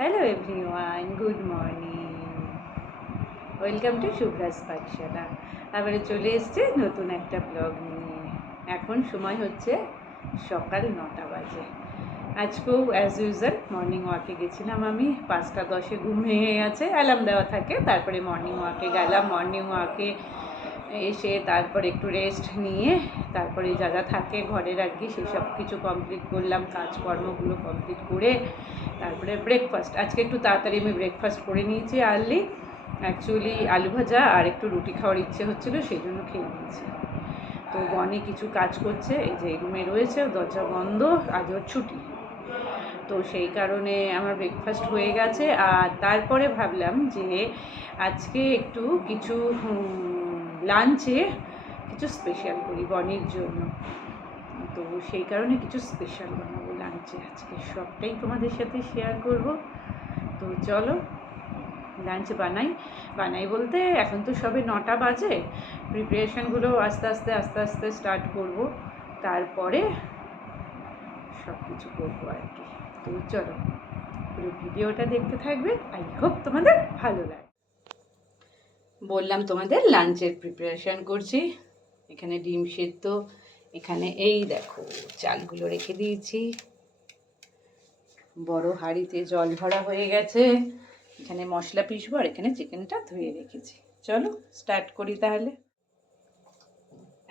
Hello everyone, good morning, welcome to Shubhraj Pathshala. আবারে চলে এসছে নতুন একটা ব্লগ নিয়ে। এখন সময় হচ্ছে সকাল 9টা বাজে। আজকেও অ্যাজ ইউজুয়াল মর্নিং ওয়াকে গেছিলাম। আমি 5টা 10-এ ঘুম ভেঙে গেছে, অ্যালার্ম দেওয়া থাকে। তারপরে মর্নিং ওয়াকে গেলাম। মর্নিং ওয়াকে এসে তারপর একটু রেস্ট নিয়ে তারপরে যা যা থাকে ঘরের আর কি সেসব কিছু কমপ্লিট করলাম, কাজকর্মগুলো কমপ্লিট করে তারপরে ব্রেকফাস্ট। আজকে একটু তাড়াতাড়ি আমি ব্রেকফাস্ট করে নিয়েছি আর্লি। অ্যাকচুয়ালি আলু ভাজা আর একটু রুটি খাওয়ার ইচ্ছে হচ্ছিলো, সেই জন্য খেয়ে নিয়েছি। তো বনি কিছু কাজ করছে, এই যে এই রুমে রয়েছে, দরজা বন্ধ, আজ ওর ছুটি। তো সেই কারণে আমার ব্রেকফাস্ট হয়ে গেছে। আর তারপরে ভাবলাম যে আজকে একটু কিছু লাঞ্চে কিছু স্পেশাল করি বনির জন্য। তো সেই কারণে কিছু স্পেশাল বানাবো লাঞ্চে আজকে, সবটাই তোমাদের সাথে শেয়ার করব। তো চলো লাঞ্চ বানাই বলতে এখন তো সবে 9টা বাজে, প্রিপারেশনগুলো আস্তে আস্তে স্টার্ট করব, তারপরে সব কিছু করবো আর কি। তো চলো পুরো ভিডিওটা দেখতে থাকবে, আই হোপ তোমাদের ভালো লাগে। বললাম তোমাদের লাঞ্চের প্রিপারেশন করছি। এখানে ডিম সেদ্ধ, এখানে এই দেখো চালগুলো রেখে দিয়েছি, বড় হাঁড়িতে জল ভরা হয়ে গেছে। এখানে মশলা পিসবো আর এখানে চিকেনটা ধুয়ে রেখেছি। চলো স্টার্ট করি তাহলে।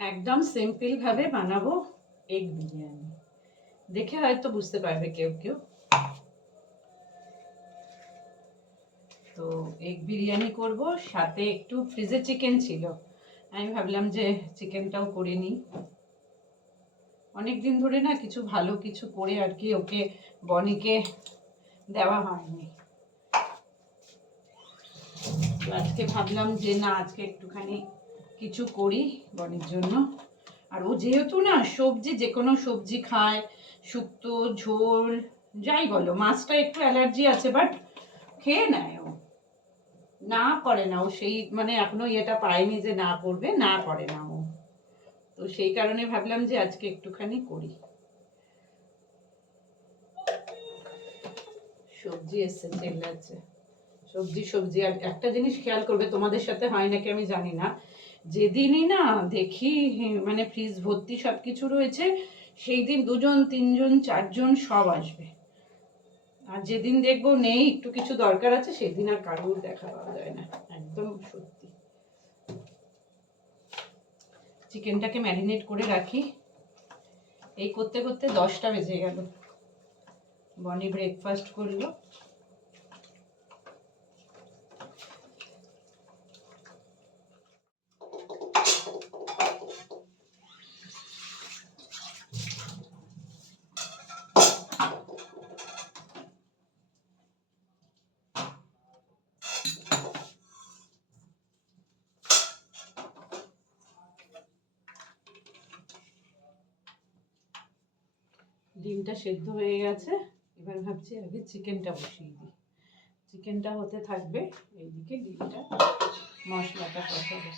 একদম সিম্পলভাবে বানাবো এগ বিরিয়ানি, দেখে হয়তো বুঝতে পারবে কেউ কেউ। তো এগ বিরিয়ানি করব, সাথে একটু ফ্রিজে চিকেন ছিল, আমি ভাবলাম যে চিকেনটাও করে নিই। অনেক দিন ধরে না কিছু ভালো কিছু করে আর কি ওকে বনিকে দেওয়া হয়নি। তো আজকে ভাবলাম যে না, আজকে একটুখানি কিছু করি বনির জন্য। আর ও যেহেতু না সবজি, যে কোনো সবজি খায়, শুক্তো ঝোল যাই বলো, মাছটা একটু অ্যালার্জি আছে, বাট খেয়ে নেয় ও, না করে না ও, সেই মানে এখনো ইয়েটা পায়নি যে না করবে, না করে না ও। তো সেই কারণে ভাবলাম যে আজকে একটুখানি করি। সবজি এসছে, চেল্লাচ্ছে সবজি। আর একটা জিনিস খেয়াল করবে, তোমাদের সাথে হয় নাকি আমি জানি না, যেদিনই না দেখি মানে ফ্রিজ ভর্তি সব কিছু রয়েছে, সেই দিন 2জন 3জন 4জন সব আসবে। আর যেদিন দেখবো নেই, একটু কিছু দরকার আছে, সেদিন আর কারোর দেখা পাওয়া যায় না, একদম সত্যি। চিকেনটাকে ম্যারিনেট করে রাখি, এই করতে করতে 10টা বেজে গেল। বনি ব্রেকফাস্ট করলো। ডিমটা সেদ্ধ হয়ে গেছে, এবার ভাবছি আগে চিকেনটা বসিয়ে দিই। চিকেনটা হতে থাকবে, এইদিকে ডিমটা মশলাটা কষাবো।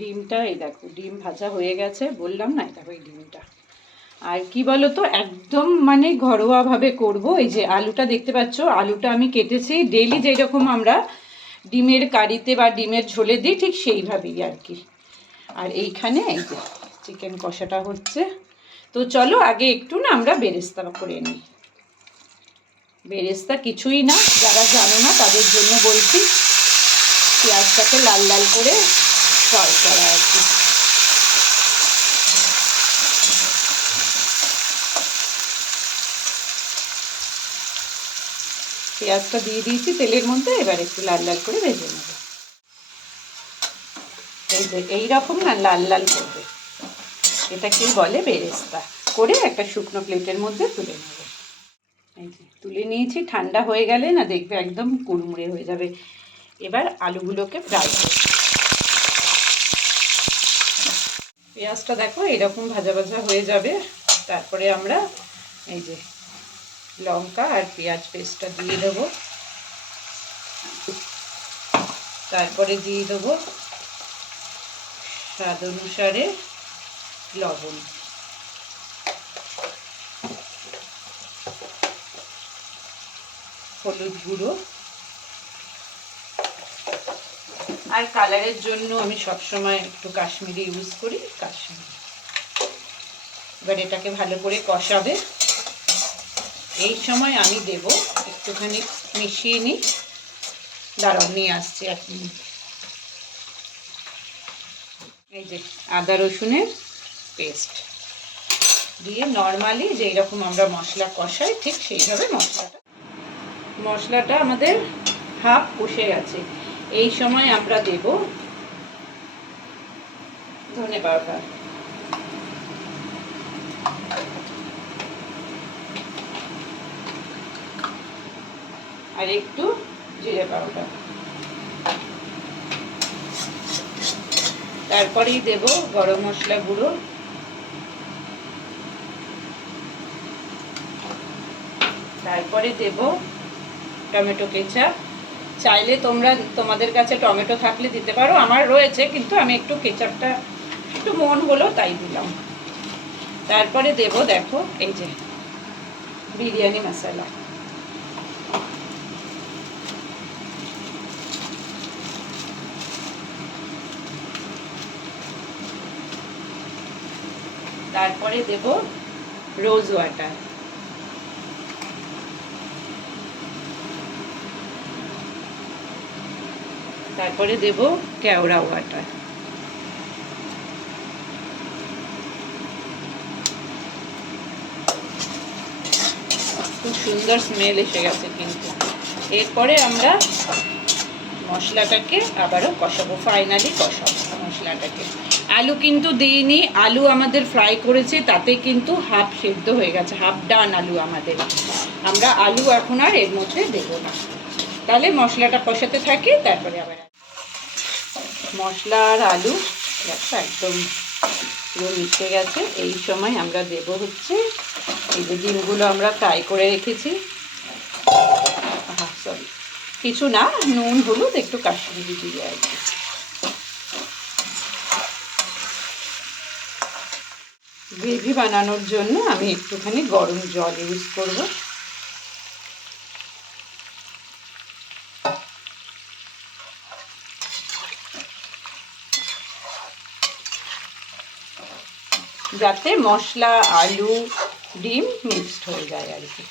ডিমটা এই দেখো, ডিম ভাজা হয়ে গেছে, বললাম না, এটা ওই ডিমটা। আর কি বলো তো, একদম মানে ঘরোয়াভাবে করব। এই যে আলুটা দেখতে পাচ্ছ, আলুটা আমি কেটেছি ডেইলি যেরকম আমরা ডিমের কারিতে বা ডিমের ঝোলে দিই, ঠিক সেইভাবেই আর কি। আর এইখানে এই যে চিকেন কষাটা হচ্ছে। তো চলো আগে একটু না আমরা বেরেস্তা করে নিই। বেরেস্তা কিছুই না, যারা জানো না তাদের জন্য বলছি, পেঁয়াজটাকে লাল লাল করে ফ্রাই করা আর কি। পেঁয়াজটা দিয়ে দিয়েছি তেলের মধ্যে, এবার একটু লাল লাল করে ভেজে নেব। এই যে এইরকম না লাল লাল করবে, এটাকেই বলে বেরেস্তা। করে একটা শুকনো প্লেটের মধ্যে তুলে নেব। এই যে তুলে নিয়েছি, ঠান্ডা হয়ে গেলে না দেখবে একদম কুড়মুড়ে হয়ে যাবে। এবার আলুগুলোকে ফ্রাই করব। পেঁয়াজটা দেখো এরকম ভাজা ভাজা হয়ে যাবে। তারপরে আমরা এই যে লঙ্কা আর পেঁয়াজ পেস্টটা দিয়ে দেবো। তারপরে দিয়ে দেবো স্বাদ অনুসারে লবণ, হলুদ গুঁড়ো, আর কালারের জন্য আমি সবসময় একটু কাশ্মীরি ইউজ করি, কাশ্মীরি। এবার এটাকে ভালো করে কষাবে। এই সময় আমি দেব একটুখানি মিশিয়ে নিই, দাঁড়াও নিয়ে আসছি 1 মিনিট। এই যে আদা রসুনের পেস্ট দিয়ে নর্মালি যেই রকম আমরা মশলা কষাই ঠিক সেইভাবে মশলাটা আমাদের হাফ কষে গেছে। এই সময় আমরা দেব ধনে পাউডার, আর একটু জিরে পাউডার। তারপরেই দেব গরম মশলা গুঁড়ো, তারপরে দেব টমেটো কেচাপ। চাইলে তোমরা তোমাদের কাছে টমেটো থাকলে দিতে পারো, আমার রয়েছে কিন্তু আমি একটু কেচাপটা একটু মন হলো তাই দিলাম। তারপরে দেব দেখো এই যে বিরিয়ানি মশলা, তারপরে দেব রোজ ওয়াটার, তারপরে দেব কেওড়া ওয়াটার। খুব সুন্দর স্মেল এসে গেছে কিন্তু। এরপরে আমরা মশলাটাকে আবারও কষাবো, ফাইনালি কষাবো মশলাটাকে। আলু কিন্তু দিইনি, আলু আমাদের ফ্রাই করেছি, তাতে কিন্তু হাফ সেদ্ধ হয়ে গেছে, হাফ ডান আলু আমাদের। আমরা আলু এখন আর এর মধ্যে দেবো না। তাহলে মশলাটা কষাতে থাকি, তারপরে আবার মশলা আর আলু একদম পুরো মিশে গেছে। এই সময় আমরা দেব হচ্ছে এই যে ডিমগুলো আমরা ফ্রাই করে রেখেছি। সরি, কিছু না, নুন হলুদ একটু কাশ্মীরি দিয়ে আর কি। গ্রেভি বানানোর জন্য আমি একটুখানি গরম জল ইউজ করব। যাতে মশলা আলু ডিম মিক্সড হয়ে যায় আর কি।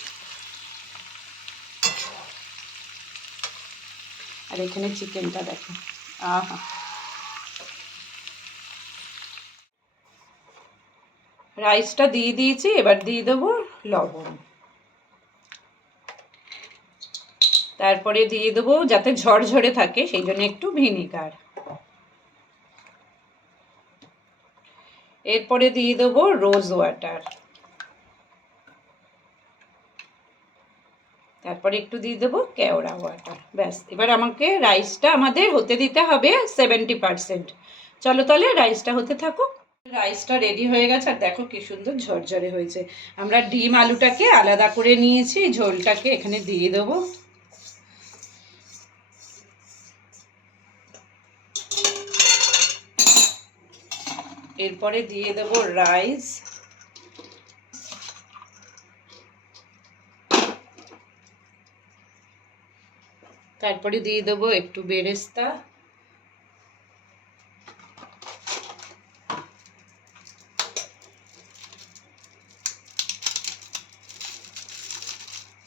আর এখানে চিকেনটা দেখো, আহা। রাইসটা দিয়ে দিয়েছি, এবার দিয়ে দেবো লবণ। তারপরে দিয়ে দেবো, যাতে ঝরঝরে থাকে সেই জন্য একটু ভিনিগার। এরপরে দিয়ে দেবো রোজ ওয়াটার। তারপরে একটু দিয়ে দেবো কেওড়া ওয়াটার। ব্যাস, এবার আমাকে রাইসটা আমাদের হতে দিতে হবে 70%। চলো তাহলে রাইসটা হতে থাকুক। রাইসটা রেডি হয়ে গেছে, আর দেখো কি সুন্দর ঝরঝরে হয়েছে। আমরা ডিম আলুটাকে আলাদা করে নিয়েছি, ঝোলটাকে এখানে দিয়ে দেবো। এরপরে দিয়ে দেবো রাইস, তারপরে দিয়ে দেবো একটু বেরেস্তা,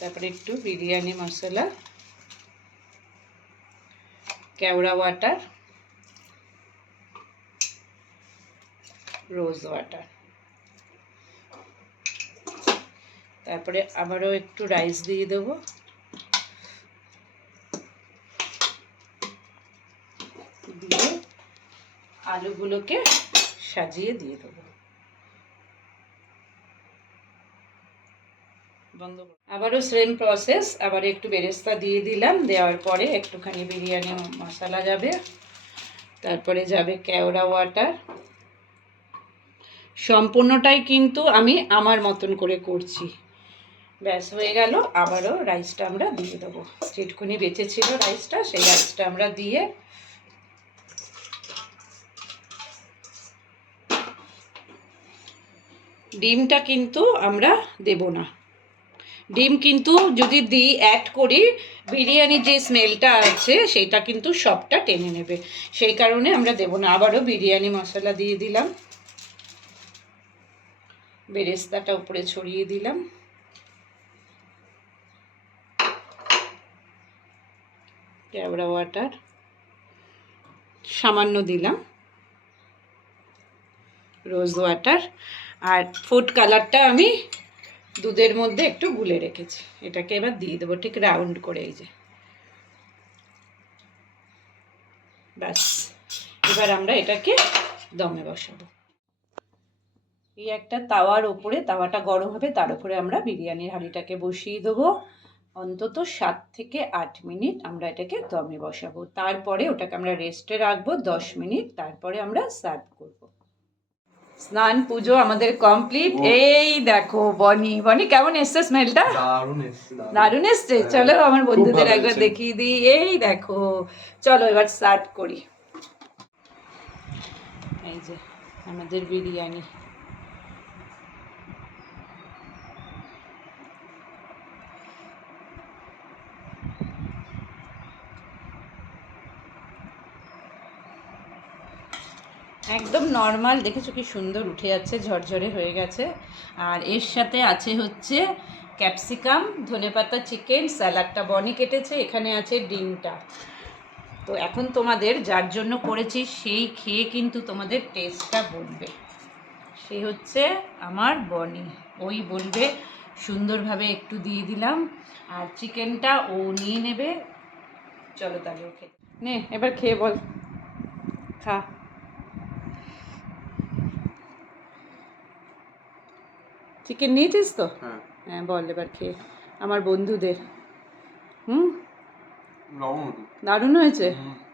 তারপরে একটু বিরিয়ানি মশলা, কেওড়া ওয়াটার, রোজ ওয়াটার। তারপরে আবারও একটু রাইস দিয়ে দেবো। দিয়ে আলুগুলোকে সাজিয়ে দিয়ে দেবো। আবারও সেম প্রসেস, আবার একটু বেরেস্তা দিয়ে দিলাম, দেওয়ার পরে একটুখানি বিরিয়ানি মশলা যাবে, তারপরে যাবে কেওড়া ওয়াটার। সম্পূর্ণটাই কিন্তু আমি আমার মতন করে করছি। ব্যাস হয়ে গেল। আবারও রাইসটা আমরা দিয়ে দেবো, যেটুকুনি বেঁচে ছিল রাইসটা, সেই রাইসটা আমরা দিয়ে ডিমটা কিন্তু আমরা দেব না। ডিম কিন্তু যদি দিই অ্যাড করি, বিরিয়ানির যে স্মেলটা আছে সেটা কিন্তু সবটা টেনে নেবে, সেই কারণে আমরা দেব না। আবারও বিরিয়ানি মশলা দিয়ে দিলাম, বেরেস্তাটা উপরে ছড়িয়ে দিলাম, কেওড়া ওয়াটার সামান্য দিলাম, রোজ ওয়াটার, আর ফুড কালারটা আমি দুধের মধ্যে একটু গুলে রেখেছি, এটাকে এবার দিয়ে দেবো ঠিক রাউন্ড করে। এই যে ব্যাস, এবার আমরা এটাকে দমে বসাবো। এই একটা তাওয়ার ওপরে, তাওয়াটা গরম হবে, তার উপরে আমরা বিরিয়ানির হাঁড়িটাকে বসিয়ে দেবো। অন্তত 7 থেকে 8 মিনিট আমরা এটাকে দমে বসাবো, তারপরে ওটাকে আমরা রেস্টে রাখবো 10 মিনিট, তারপরে আমরা সার্ভ করব। স্নান পুজো আমাদের কমপ্লিট। এই দেখো বনি, বনি কেমন এসছে স্মেলটা? দারুণ এসছে। চলো আমার বন্ধুদের একবার দেখিয়ে দিই। এই দেখো, চলো এবার স্টার্ট করি। এই যে আমাদের বিরিয়ানি। একদম নর্মাল, দেখেছো কি সুন্দর উঠে যাচ্ছে, ঝরঝরে হয়ে গেছে। আর এর সাথে আছে হচ্ছে ক্যাপসিকাম, ধনেপাতা, চিকেন, স্যালাডটা বনি কেটেছে, এখানে আছে ডিমটা। তো এখন তোমাদের যার জন্য করেছি সেই খেয়ে কিন্তু তোমাদের টেস্টটা বলবে, সে হচ্ছে আমার বনি। ওই বলবে সুন্দরভাবে একটু দিয়ে দিলাম, আর চিকেনটা ও নিয়ে নেবে। চলো তাহলে ওকে নে, এবার খেয়ে বল, খা। চিকেন নিয়েছিস তো? হ্যাঁ বল এবার খেয়ে আমার বন্ধুদের। দারুণ হয়েছে।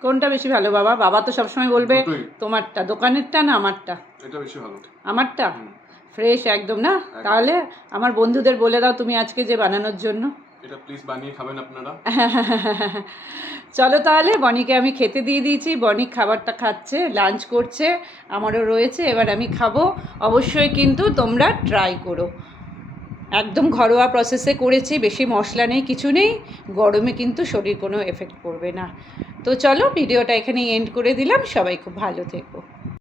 কোনটা বেশি ভালো বাবা? বাবা তো সবসময় বলবে তোমারটা, দোকানেরটা না আমারটা? এটা বেশি ভালো। আমারটা ফ্রেশ একদম না? তাহলে আমার বন্ধুদের বলে দাও তুমি আজকে যে বানানোর জন্য। এটা প্লিজ বানিয়ে খাবেন আপনারা। চলো তাহলে, বনিকে আমি খেতে দিয়ে দিয়েছি, বনি খাবারটা খাচ্ছে, লাঞ্চ করছে, আমারও রয়েছে, এবার আমি খাবো। অবশ্যই কিন্তু তোমরা ট্রাই করো, একদম ঘরোয়া প্রসেসে করেছি, বেশি মশলা নেই, কিছু নেই, গরমে কিন্তু শরীর কোনো এফেক্ট করবে না। তো চলো ভিডিওটা এখানেই এন্ড করে দিলাম, সবাই খুব ভালো থেকো।